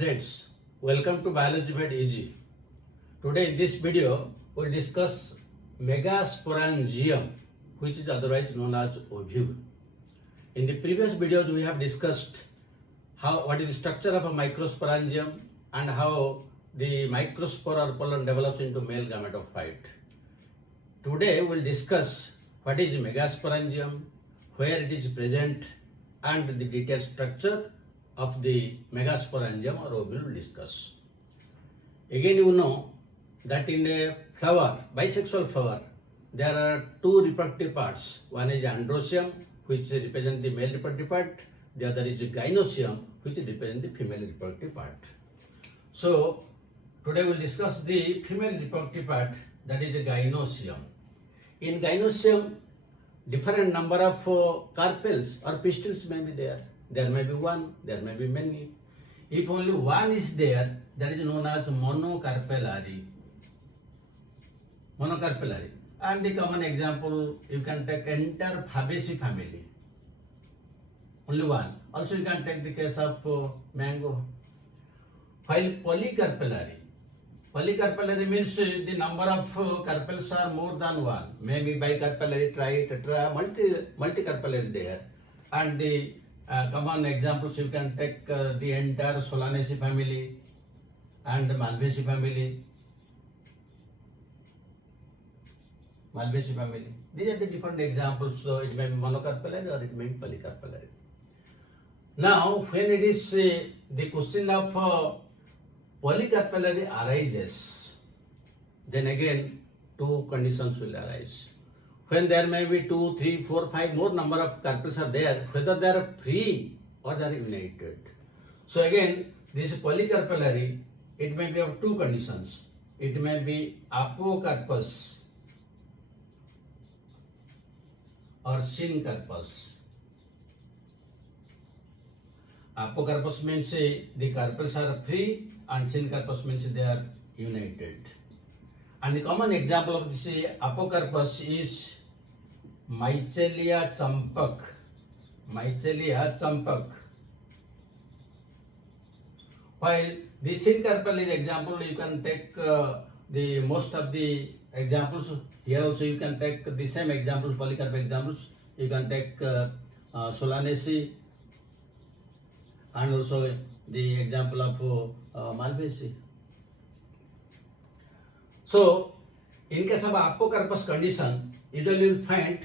Friends, welcome to Biology Made Easy. Today in this video, we'll discuss megasporangium, which is otherwise known as ovule. In the previous videos, we have discussed what is the structure of a microsporangium and how the microspore or pollen develops into male gametophyte. Today, we'll discuss what is megasporangium, where it is present, and the detailed structure of the megasporangium or ovule will discuss. Again, you know that in a flower, bisexual flower, there are two reproductive parts. One is androecium, which represents the male reproductive part. The other is gynoecium, which represents the female reproductive part. So, today we will discuss the female reproductive part, that is gynoecium. In gynoecium, different number of carpels or pistils may be there. There may be one, there may be many. If only one is there, that is known as monocarpellary. Monocarpellary. And the common example, you can take entire Fabaceae family. Only one. Also you can take the case of mango. While polycarpellary. Polycarpellary means the number of carpels are more than one. Maybe bicarpellary, tri, tetra, multicarpellary there. And the common examples you can take the entire Solanaceae family and the Malvaceae family. Malvaceae family. These are the different examples. So it may be monocarpellary or it may be polycarpellary. Now, when it is the question of polycarpellary arises, then again two conditions will arise. When there may be 2, 3, 4, 5 more number of carpels are there, whether they are free or they are united. So again, this polycarpellary, it may be of two conditions. It may be apocarpus or syncarpus. Apocarpus means the carpels are free and syncarpus means they are united. And the common example of this apocarpus is Mycelia champak. Mycelia champak. While the syncarpellary example, you can take the most of the examples. Here also you can take the same examples, polycarp examples. You can take Solanaceae and also the example of Malvaceae. So, in case of apocarpus condition, usually you will find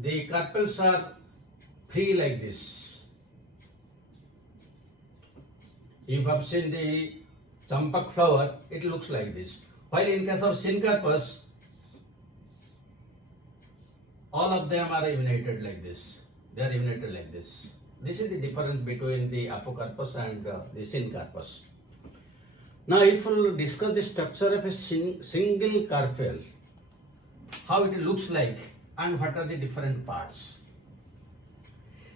the carpels are free like this. If you have seen the champak flower, it looks like this. While in case of syncarpus, all of them are united like this. They are united like this. This is the difference between the apocarpus and the syncarpus. Now, if we will discuss the structure of a single carpel, how it looks like and what are the different parts.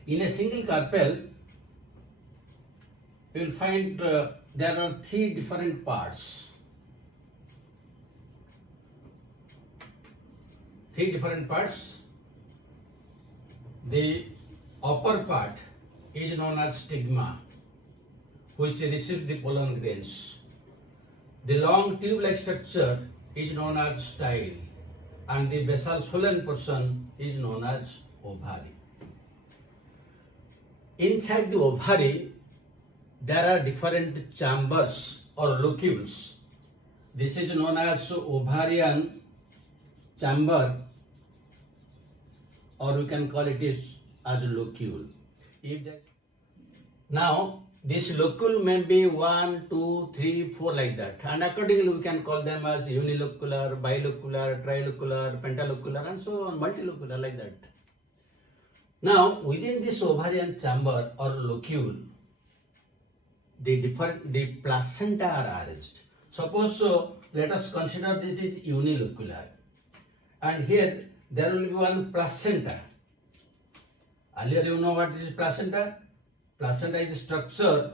In a single carpel, you will find there are three different parts. Three different parts. The upper part is known as stigma, which receives the pollen grains. The long tube-like structure is known as style, and the basal swollen portion is known as ovary. Inside the ovary, there are different chambers or locules. This is known as ovarian chamber, or we can call it as a locule. Now, this locule may be 1, 2, 3, 4 like that, and accordingly we can call them as unilocular, bilocular, trilocular, pentalocular, and so on, multilocular like that. Now, within this ovarian chamber or locule, the placenta are arranged. Suppose let us consider that it is unilocular, and here there will be one placenta. Earlier you know what is placenta? Placenta is a structure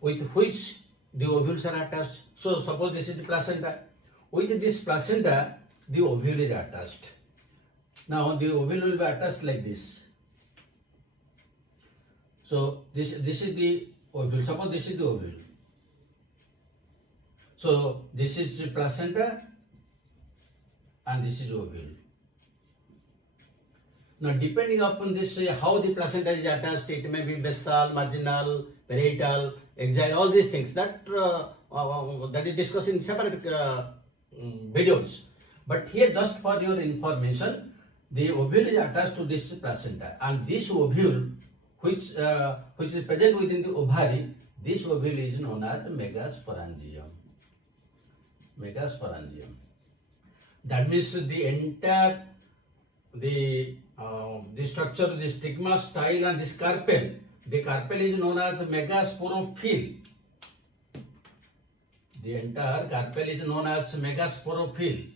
with which the ovules are attached. So suppose this is the placenta. With this placenta, the ovule is attached. Now the ovule will be attached like this. So this is the ovule. Suppose this is the ovule. So this is the placenta and this is ovule. Now depending upon this, how the placenta is attached, it may be basal, marginal, parietal, axial, all these things. That is discussed in separate videos. But here, just for your information, the ovule is attached to this placenta, and this ovule, which is present within the ovary, this ovule is known as megasporangium. Megasporangium. That means the entire the structure, the stigma, style, and this carpel. The carpel is known as megasporophyll. The entire carpel is known as megasporophyll.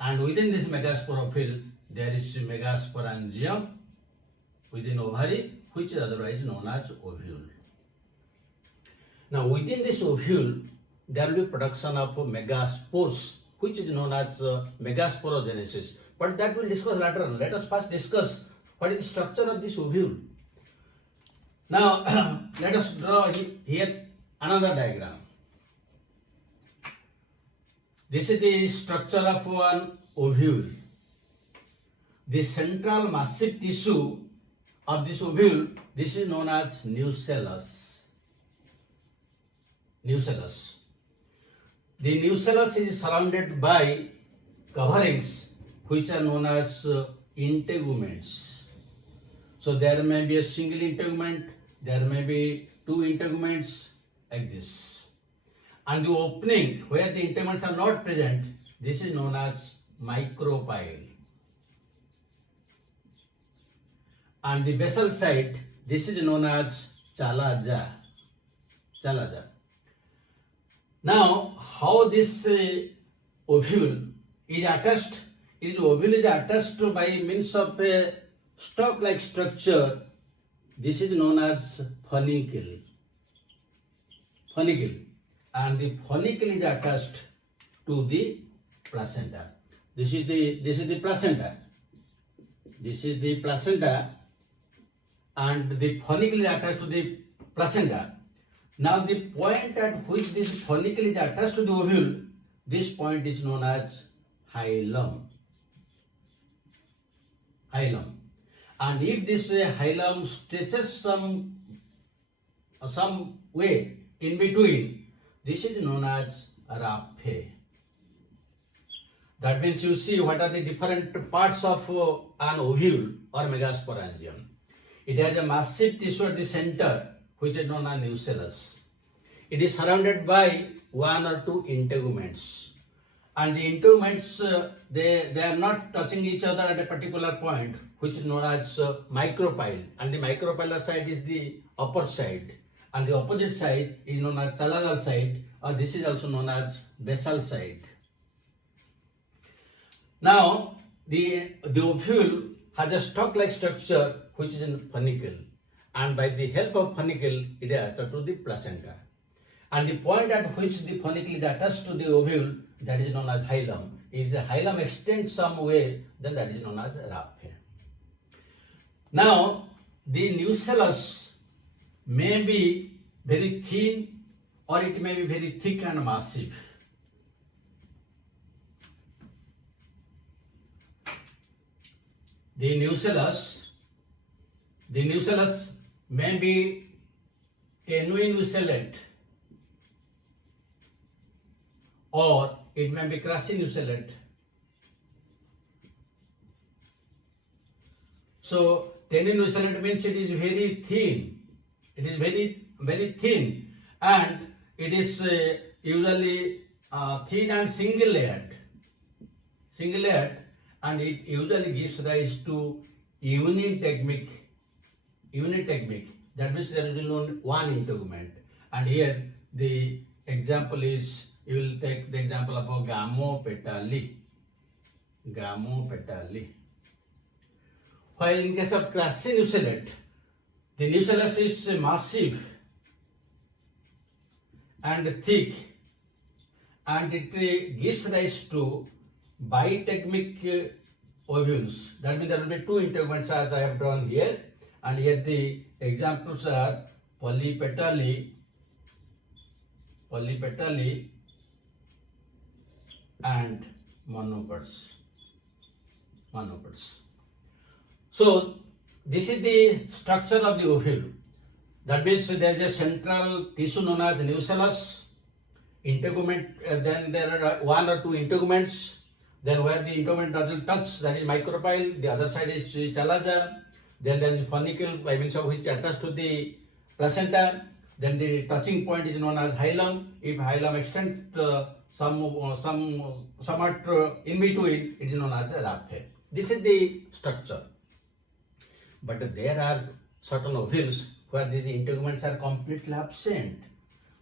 And within this megasporophyll, there is megasporangium within ovary, which is otherwise known as ovule. Now, within this ovule, there will be production of megaspores, which is known as megasporogenesis. But that we'll discuss later on. Let us first discuss what is the structure of this ovule. Now, let us draw here another diagram. This is the structure of one ovule. The central massive tissue of this ovule, this is known as nucellus. Nucellus. The nucellus is surrounded by coverings which are known as integuments. So there may be a single integument, there may be two integuments like this. And the opening where the integuments are not present, this is known as micropyle. And the basal side, this is known as chalaza. Chalaza. Now, how this ovule is attached? This ovule is attached by means of a stalk-like structure. This is known as funicle. Funicle. And the funicle is attached to the placenta. This is the placenta. This is the placenta, and the funicle is attached to the placenta. Now the point at which this funicle is attached to the ovule, this point is known as hilum. Hilum. And if this hilum stretches some way in between, this is known as raphe. That means you see what are the different parts of an ovule or megasporangium. It has a massive tissue at the center, which is known as nucellus. It is surrounded by one or two integuments. And the integuments, they are not touching each other at a particular point, which is known as micropyle. And the micropylar side is the upper side. And the opposite side is known as chalazal side, or this is also known as basal side. Now, the ovule has a stalk-like structure which is in funicle, and by the help of funicle, it is attached to the placenta. And the point at which the funicle is attached to the ovule, that is known as hilum. If the hilum extends some way, then that is known as raphe. Now, the nucellus may be very thin or it may be very thick and massive. The nucellus may be tenuinucellate or it may be crassinucellate. So tenuinucellate means it is very thin. It is very thin, and it is usually thin and single layered, and it usually gives rise to unitegmic. That means there is only one integument. And here the example is, you will take the example of a gamopetali. While in case of crassinucellate, the nucellus is massive and thick, and it gives rise to bitegmic ovules. That means there will be two integuments as I have drawn here, and here the examples are polypetally and monopods. So this is the structure of the ovule. That means there is a central tissue known as nucellus, integument, then there are one or two integuments, then where the integument doesn't touch, that is micropyle, the other side is chalaza, then there is funicle by means of which attached to the placenta, then the touching point is known as hilum. If hilum extends somewhat in between, it is known as a raphe. This is the structure. But there are certain ovules where these integuments are completely absent.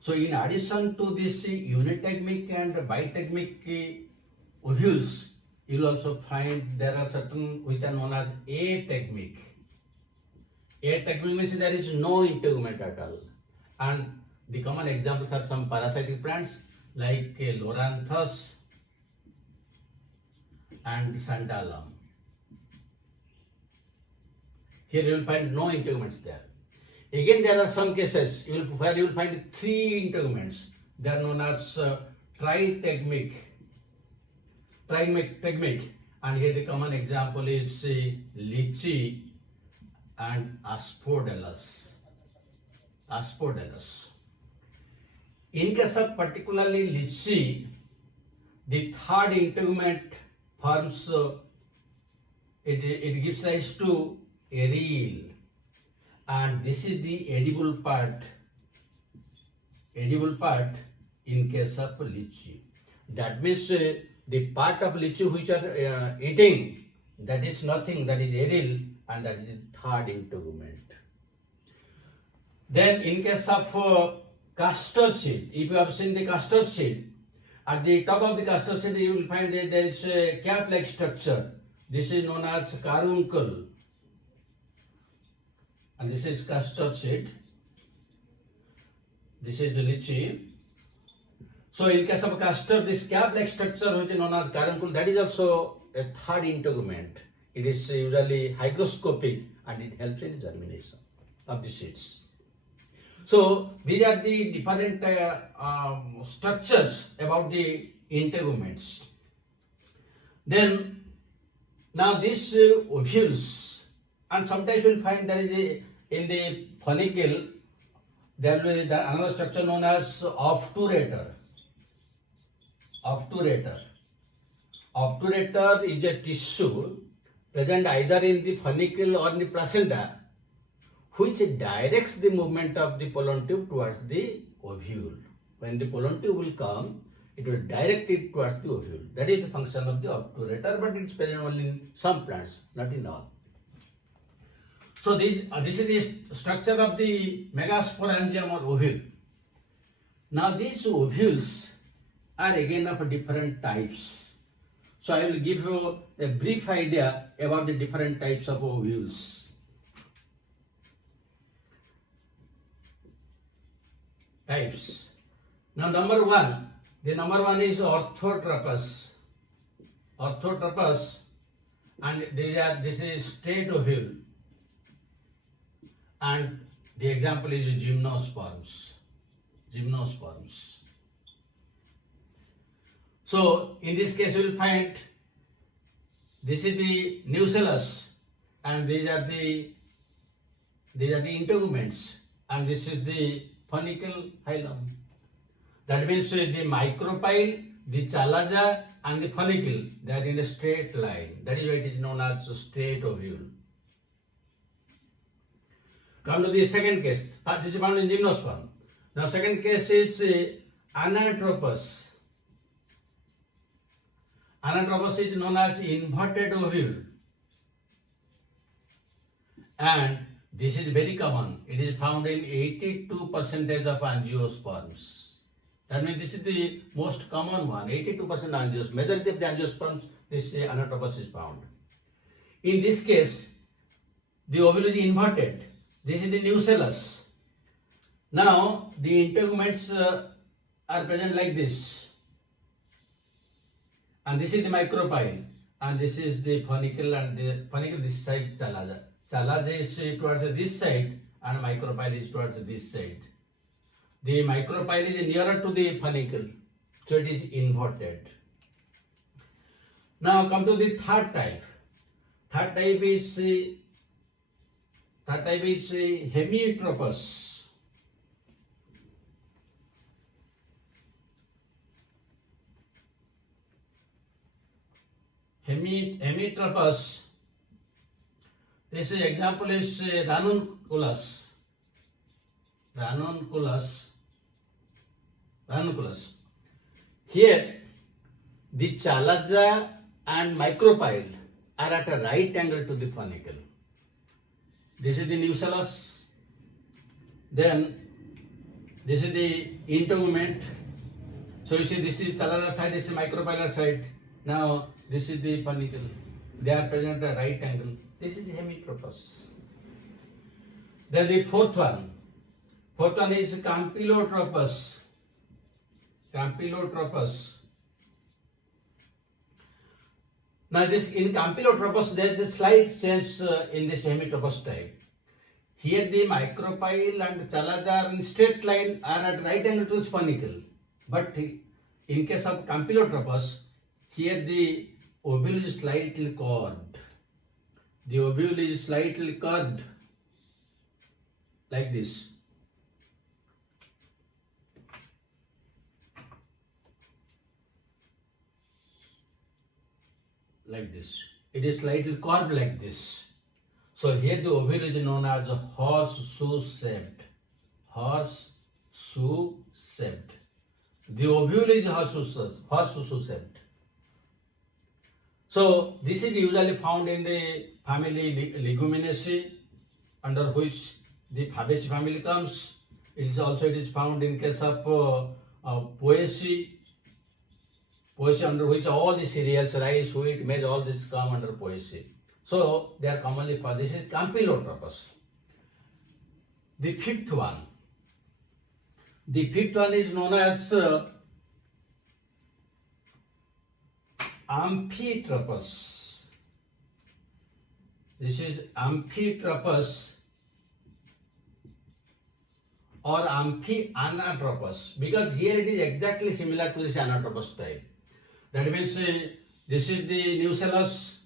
So in addition to this unitegmic and bitegmic ovules, you will also find there are certain which are known as ategmic. Ategmic means there is no integument at all. And the common examples are some parasitic plants like Loranthus and Santalum. Here you will find no integuments there. Again, there are some cases where you will find three integuments. They are known as tritegmic. And here the common example is lychee and asphodelus. In case of particularly lychee, the third integument forms, it gives rise to aril, and this is the edible part in case of lychee. That means the part of lychee which are eating, that is nothing, that is aril, and that is the third integument. Then in case of castor seed, if you have seen the castor seed, at the top of the castor seed you will find that there is a cap-like structure. This is known as carbuncle. And this is castor seed. This is the lychee. So in case of castor, this cap-like structure which is known as carbuncle, that is also a third integument. It is usually hygroscopic and it helps in germination of the seeds. So these are the different structures about the integuments. Then now these ovules, and sometimes you will find there is in the funicle there will be another structure known as obturator. Obturator is a tissue present either in the funicle or in the placenta, which directs the movement of the pollen tube towards the ovule. When the pollen tube will come, it will direct it towards the ovule. That is the function of the obturator, but it's present only in some plants, not in all. So this is the structure of the megasporangium or ovule. Now these ovules are again of different types. So I will give you a brief idea about the different types of ovules. Types. Now number one is orthotropous. And this is straight ovule. And the example is gymnosperms. So in this case you will find this is the nucellus, and these are the integuments, and this is the funicle hilum. That means the micropyle, the chalaza, and the funicle, they are in a straight line. That is why it is known as straight ovule. Come to the second case. This is found in gymnosperm. Now second case is anatropous. Anatropous is known as inverted ovule. And this is very common. It is found in 82% of angiosperms. That means this is the most common one. 82% angiosperms. Majority of the angiosperms, this anatropous is found. In this case, the ovule is inverted. This is the nucellus. Now the integuments are present like this. And this is the micropyle. And this is the funicle, and the funicle this side chalaza. chalage is towards this side and micropyle is towards this side. The micropyle is nearer to the funicle, so it is inverted. Now come to the third type. Third type is hemitropous. Hemitropous. This example is ranunculus. Here, the chalaza and micropyle are at a right angle to the funicle. This is the nucellus. Then this is the integument. So you see, this is chalaza side, this is micropylar side. Now this is the funicle. They are present at a right angle. This is hemitropous. Then the fourth one is campylotropous. Now this in campylotropous there is a slight change in this hemitropous type. Here the micropyle and chalaza are in straight line are at right angle to its funicle. But in case of campylotropous, here the ovule is slightly curved. The ovule is slightly curved like this. Like this. It is slightly curved like this. So here the ovule is known as a horseshoe shaped. Horseshoe shaped. The ovule is horseshoe shaped. So this is usually found in the family Leguminaceae, under which the Fabaceae family comes. It is found in case of Poaceae. Poaceae, under which all the cereals, rice, wheat, maize, all this come under Poaceae. So they are commonly found. This is campylotropous. The fifth one is known as amphitropous. This is amphitropous or amphianatropous, because here it is exactly similar to this anatropous type. That means this is the nucellus,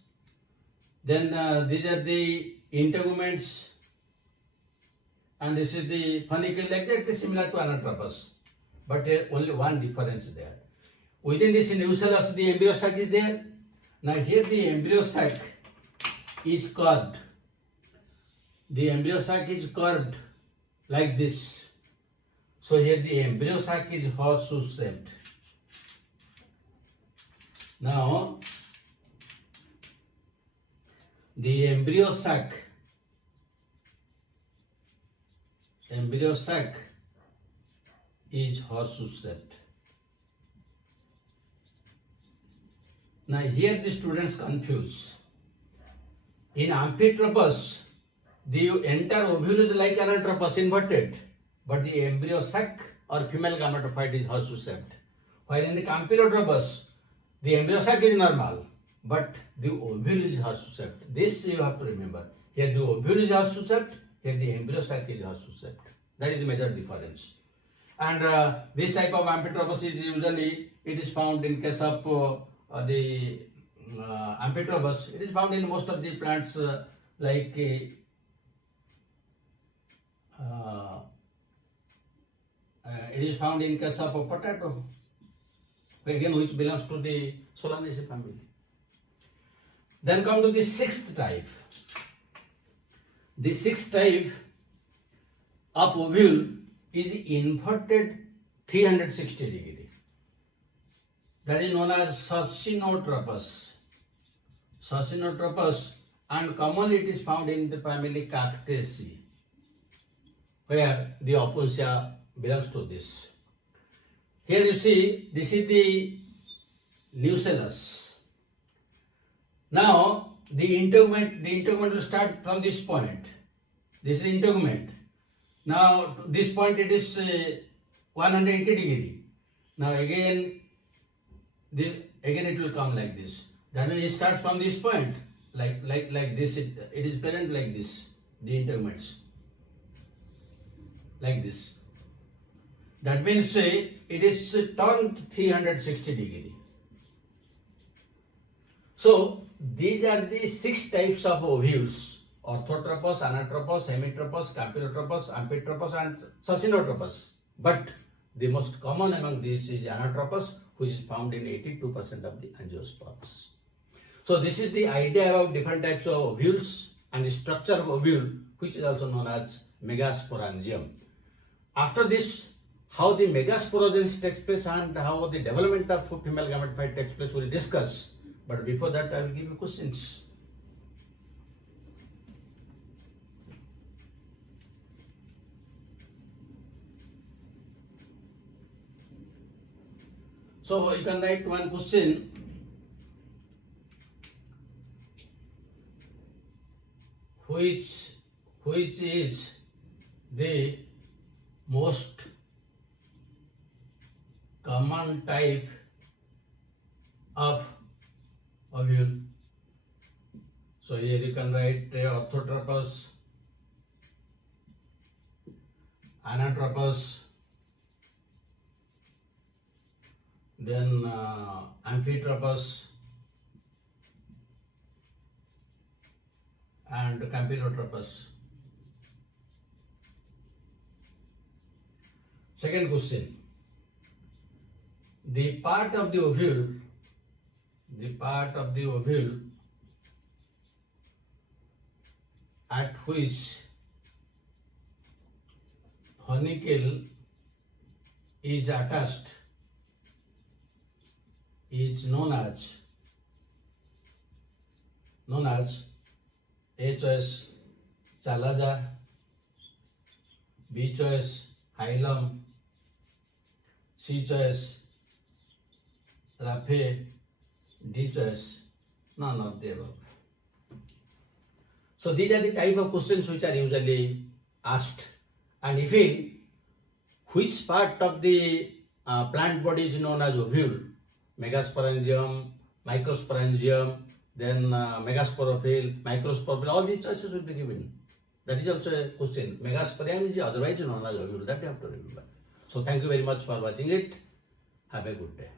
then these are the integuments, and this is the funicle, exactly similar to anatropous, but only one difference there. Within this nucellus, the embryo sac is there. Now here the embryo sac is curved. The embryo sac is curved like this. So here the embryo sac is horseshoe shaped. Now the embryo sac is horseshoe shaped. Now here the students confuse. In amphitropous, the entire ovule is like anatropous, inverted, but the embryo sac or female gametophyte is horseshoe shaped. While in the campylotropous, the embryo sac is normal, but the ovule is horseshoe shaped. This you have to remember. Here the ovule is horseshoe shaped, here the embryo sac is horseshoe shaped. That is the major difference. And this type of amphitropous is usually, it is found in case of the amphitropous. It is found in most of the plants like it is found in case of a potato, again which belongs to the Solanaceae family. Then come to the sixth type. The sixth type of ovule is inverted 360 degree. That is known as succinotropous. And commonly it is found in the family Cactaceae, where the Opuntia belongs to this. Here you see, this is the nucellus. Now the integument will start from this point. This is the integument. Now to this point it is 180 degree. Now again it will come like this. That means it starts from this point like this. It is present like this. The integuments like this. That means say it is turned 360 degree. So these are the 6 types of ovules: orthotropous, anatropous, hemitropous, campylotropous, amphitropous, and succinotropous. But the most common among these is anatropous, which is found in 82% of the angiosperms. So this is the idea about different types of ovules and the structure of ovule, which is also known as megasporangium. After this, how the megasporogenesis takes place and how the development of female gametophyte takes place, we will discuss. But before that, I will give you questions. So you can write one question. Which is the most common type of ovule? So here you can write orthotropous, anatropous, then amphitropous, and campylotropous. Second question. The part of the ovule at which funicle is attached is known as A choice chalaza, B choice hilum, C choice raphe, D choice none of the above. So these are the type of questions which are usually asked. And if in which part of the plant body is known as ovule, megasporangium, microsporangium, then megasporophyll, microsporophyll, all these choices will be given. That is also a question. Megasporangium is otherwise known as ovule. That you have to remember. So thank you very much for watching it. Have a good day.